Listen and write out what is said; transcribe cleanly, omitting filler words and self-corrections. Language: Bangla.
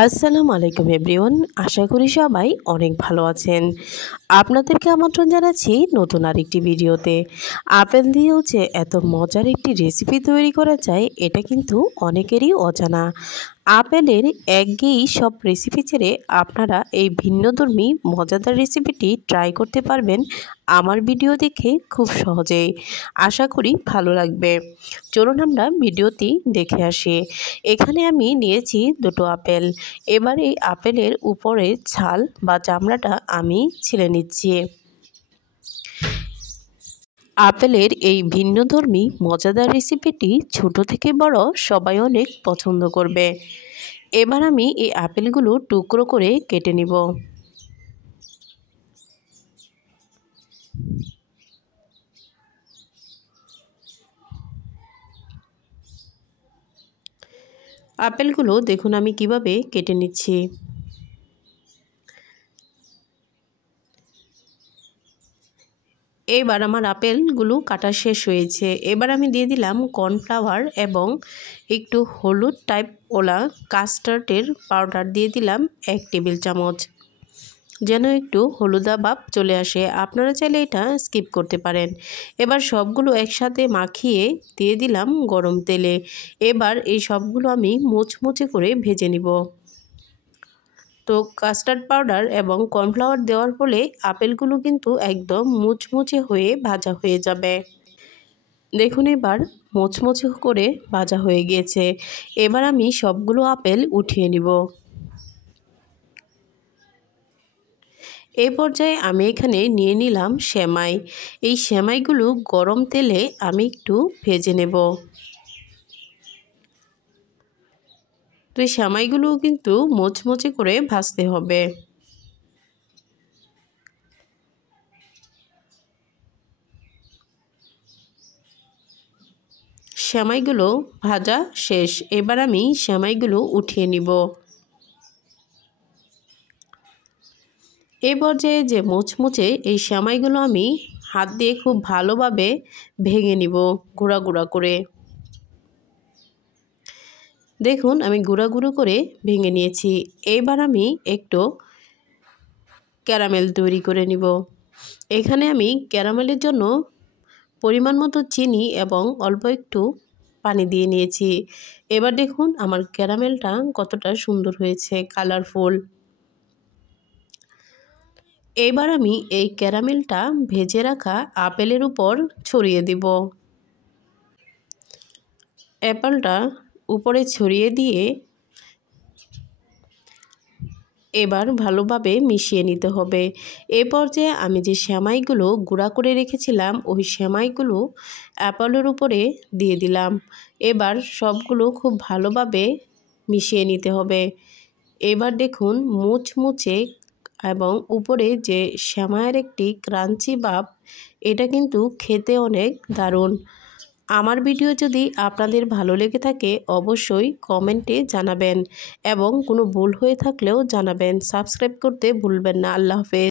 আসসালামু আলাইকুম এভরিওয়ান, আশা করি সবাই অনেক ভালো আছেন। আপনাদেরকে আমন্ত্রণ জানাচ্ছি নতুন আরেকটি ভিডিওতে। আপেল দিয়েও যে এত মজার একটি রেসিপি তৈরি করা যায় এটা কিন্তু অনেকেরই অজানা। আপেলের একঘেয়েই সব রেসিপি ছেড়ে আপনারা এই ভিন্নধর্মী মজাদার রেসিপিটি ট্রাই করতে পারবেন আমার ভিডিও দেখে খুব সহজেই। আশা করি ভালো লাগবে। চলুন আমরা ভিডিওটি দেখে আসি। এখানে আমি নিয়েছি দুটো আপেল। এবার এই আপেলের উপরের ছাল বা চামড়াটা আমি ছিলে নিচ্ছি। আপেলের এই ভিন্নধর্মী মজাদার রেসিপিটি ছোট থেকে বড় সবাই অনেক পছন্দ করবে। এবার আমি এই আপেলগুলো টুকরো করে কেটে নিব। আপেলগুলো দেখুন আমি কিভাবে কেটে নিচ্ছি। এবার আমার আপেলগুলো কাটা শেষ হয়েছে। এবার আমি দিয়ে দিলাম কর্নফ্লাওয়ার এবং একটু হলুদ টাইপ ওলা কাস্টার্ডের পাউডার দিয়ে দিলাম 1 টেবিল চামচ, যেন একটু হলুদা ভাব চলে আসে। আপনারা চাইলে এটা স্কিপ করতে পারেন। এবার সবগুলো একসাথে মাখিয়ে দিয়ে দিলাম গরম তেলে। এবার এই সবগুলো আমি মুচমুচে করে ভেজে নিব। তো কাস্টার্ড পাউডার এবং কর্নফ্লাওয়ার দেওয়ার ফলে আপেলগুলো কিন্তু একদম মুচমুচে হয়ে ভাজা হয়ে যাবে। দেখুন এবার মুচমুচে করে ভাজা হয়ে গিয়েছে। এবার আমি সবগুলো আপেল উঠিয়ে নিব। এই পর্যায়ে আমি এখানে নিয়ে নিলাম সেমাই। এই সেমাইগুলো গরম তেলে আমি একটু ভেজে নেব। তো এই সেমাইগুলোও কিন্তু মুচমুচে করে ভাজতে হবে। সেমাইগুলো ভাজা শেষ। এবার আমি সেমাইগুলো উঠিয়ে নিব। এই পর্যায়ে যে মুচমুচে এই সেমাইগুলো আমি হাত দিয়ে খুব ভালোভাবে ভেঙে নিব গুঁড়া গুঁড়া করে। দেখুন আমি গুঁড়া গুঁড়ো করে ভেঙে নিয়েছি। এবার আমি একটু ক্যারামেল তৈরি করে নিব। এখানে আমি ক্যারামেলের জন্য পরিমাণ মতো চিনি এবং অল্প একটু পানি দিয়ে নিয়েছি। এবার দেখুন আমার ক্যারামেলটা কতটা সুন্দর হয়েছে, কালারফুল। এবার আমি এই ক্যারামেলটা ভেজে রাখা আপেলের উপর ছড়িয়ে দিব। অ্যাপেলটা উপরে ছড়িয়ে দিয়ে এবার ভালোভাবে মিশিয়ে নিতে হবে। এ পর্যায়ে আমি যে সেমাইগুলো গুঁড়া করে রেখেছিলাম ওই সেমাইগুলো অ্যাপেলের উপরে দিয়ে দিলাম। এবার সবগুলো খুব ভালোভাবে মিশিয়ে নিতে হবে। এবার দেখুন মুচমুচে এবং উপরে যে সেমাইয়ের একটি ক্রাঞ্চি ভাব, এটা কিন্তু খেতে অনেক দারুণ। আমার ভিডিও যদি আপনাদের ভালো লেগে থাকে অবশ্যই কমেন্টে জানাবেন এবং কোনো ভুল হয়ে থাকলেও জানাবেন। সাবস্ক্রাইব করতে ভুলবেন না। আল্লাহ হাফেজ।